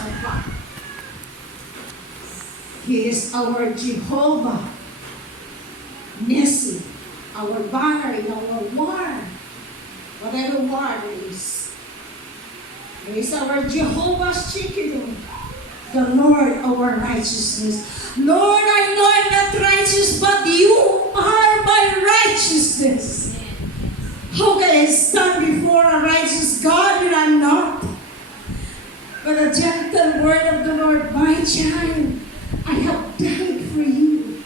our God. He is our Jehovah Nissi, our banner in our war. Whatever war there is. He is our Jehovah's Shekhinah, the Lord our righteousness. Lord, I know I'm not righteous, but you are my righteousness. How can I stand before a righteous God when I'm not? But the gentle word of the Lord, my child, I have died for you.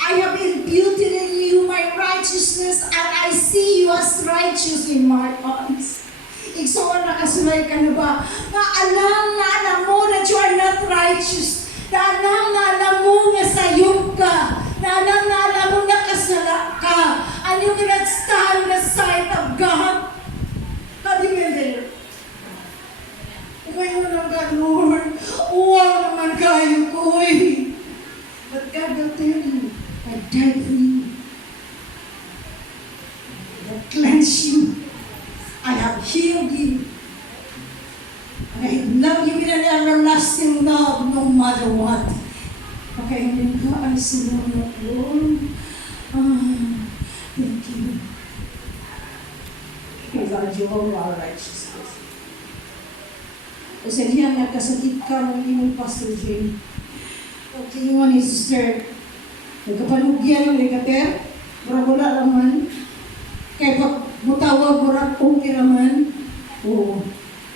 I have imputed in you my righteousness, and I see you as righteous in my eyes. Iksoon, nakasulay ka na ba? Na alam mo that you are not righteous. Na alam mo na sayop ka. Na alam mo na kasala ka. And you cannot stand the sight of God. How do you there? Ngayon lang ka, Lord. Uwang naman kayo ko eh. But God will tell you, I died for you. I cleanse you. I have healed you. And I love you with an everlasting love no matter what. Okay, and then I say, Lord, thank you. Because our Jehovah, our righteousness. Kasi diyan nagkasakit ka ng inyong Pastor Jane. Okay, yung ni Sister, nagkapalugyan ng legater, wala naman. Kaya pag mutawag, wala okay naman. Oo.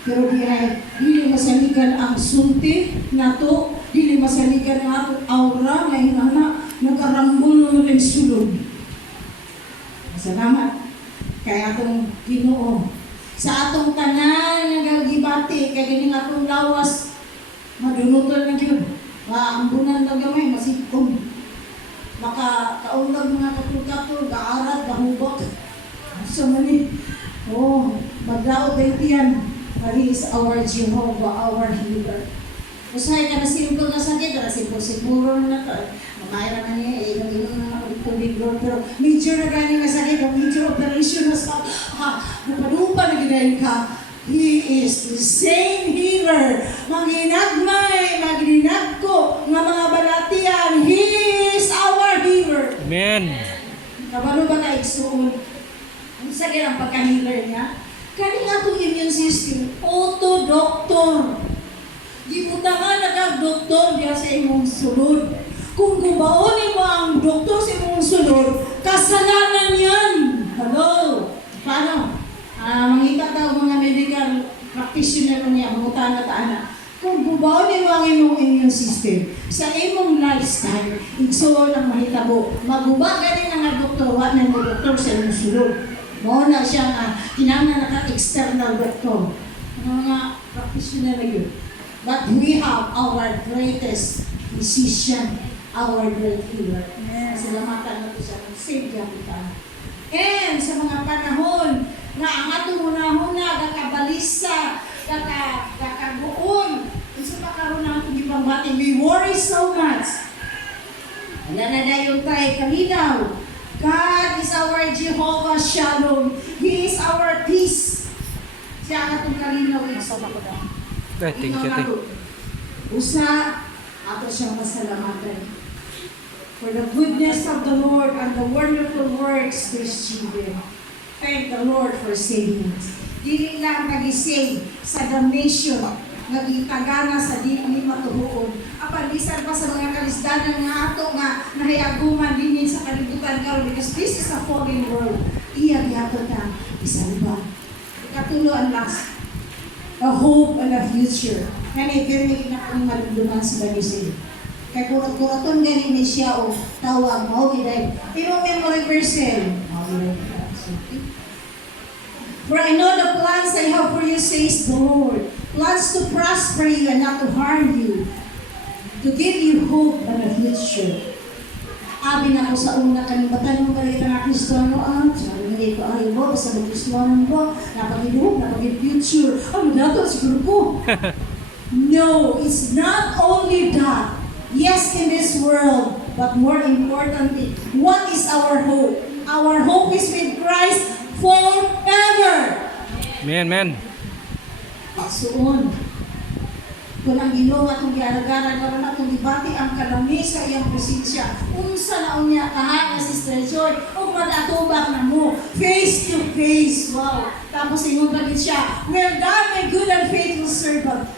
Pero dili masaligan ang sulti nato, dili masaligan ang ato aura, ngayon na nagkarambol ng sulod. Salamat kaya atong Ginoo. Sa atong tanan nagagibati, kaya ganing atong lawas, madunutan na yun. Maambunan na gamay, masipkong. Makakaulag mga katul-katul, gaarat, gahubak. Sa mali, magdaot na itiyan. He is our Jehovah, our healer. Usahay ka na simple na sakit, na simple-simple na ito. Mamaya na niya, ilang na tubig, pero medyo na gani na sakit, medyo operation na sa, napalupa na ginayin ka. He is the same healer. Manginagmay, magninagko, nga mga balatian. He is our healer. Amen. Kabalo ba ka igsuon? Ang sakit ang pagka-healer niya? Kani nga itong immune system, auto-doktor. Di mo nga nagag-doktor diya sa imong sulod. Kung gubaonin mo ang doktor sa imong sulod, kasalanan yan. Hello? Paano? Mangita daw mga medical practitioner niya, mangutan na taana. Kung gubaonin mo ang imong immune system, sa imong lifestyle, igsuon ang mahitabo. Maguba ganin ang doktor, wa na mo doktor sa imong sulod. Mao na siya nga, kinahanglan naka-external doctor. Mga practitioner na yun. But we have our greatest physician, our great healer. Salamatan natin siya ng Savior kita. And sa mga panahon na ang atong hunahuna, kakabalisa, kakabuon, isa pa karoon na atong ipangbati, we worry so much. Wala na dayon tayo kalinaw. God is our Jehovah Shalom. He is our peace. Siya ang atong kalinaw. Thank you. Usa, ato siyang masalamatan. For the goodness of the Lord and the wonderful works to His children. Thank the Lord for saving us. Dili lang nag-save sa damnation, nagitagana sa di matuhuon. Apan bisan pa sa mga kalisdanan nga ato nga nahayaguman din sa kalibutan karon, because this is a fallen world. Iya gyapon ta isalba. Ikatulo ang last, a hope and a future. Kani kini na ang maluluman sa Balisay. Kay kurat-kuraton gani ni siya o tawag mo giday. Pero memory person. For I know the plans I have for you, says the Lord. Plans to prosper you and not to harm you. To give you hope and a future. Abi na ko sa una kanibatan mo balita nga Kristiyano sabi hindi ko ay mo, basta ng Kristiyano mo, napag-iluhog, napag-future. Ano dato, siguro ko. No, it's not only that. Yes, in this world, but more importantly, what is our hope? Our hope is with Christ forever. Amen. Pagsuon. Kung ang Ginoo atong giaragara karon atong gibati ang kalami sa iyang presensya. Unsa na unya kaha nga Sister Joy o mag-atubang na mo face to face. Wow. Tapos ingon pa gid siya, "Well done, my good and faithful servant.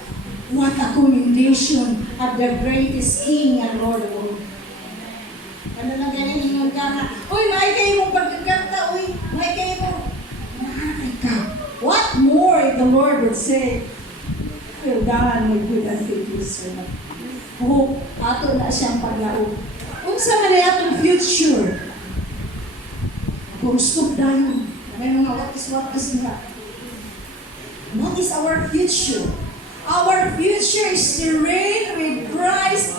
What a commendation of the greatest King and Lord of all." Ano lang ganyan ingon ka nga, "Uy, may kayo mong pagkakanta, uy, may kayo mong maanay ka." What more the Lord would say? Well done, my good and faithful servant. Oh, ato na siyang paglaog. Unsa man ay atong future? Gusto dayon. May mga what is nga. What is our future? Our future is to reign with Christ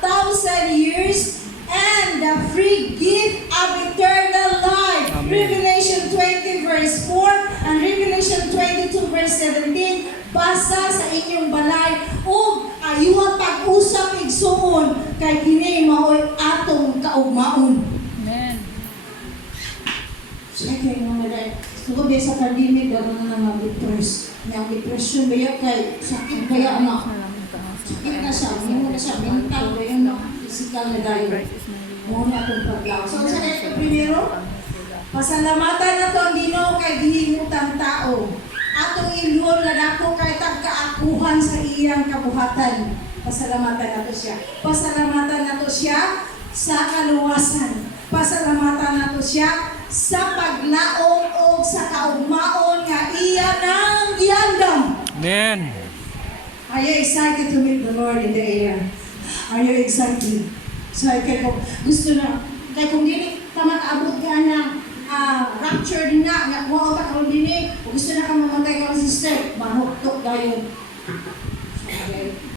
1,000 years and the free gift of eternal life. Amen. Revelation 20 verse 4 and Revelation 22 verse 17. Basa sa inyong balay o ayuang pag-usap igsuon kay kini mao'y atong kaugmaon. Amen. Siya kayo mga malay. Sugod sa pandemic, gano'n na mga depress. Yung depression ba yun kay sakit kaya na. Sakit na siya, mo na siya, mental ba yun, physical na dahil. Mo na itong paglaw. So, sa kaya primero, pasalamatan na to ang Ginoo kay gihimutang tao. Atong ilyon na dako kay tagkaakuhan sa iyang kabuhatan. Pasalamatan nato siya. Pasalamatan nato siya sa kaluwasan. Pasalamatan nato siya sa paglaom o sa kaugmaon nga iya nang giandam. Amen. Are you excited to meet the Lord in the air? Are you excited? So, kay ko gusto na kay kung dili ta makaabot ka na rapture din nga, nga kuha ka karon din gusto na ka mamatay ka sister, manuktok dayon.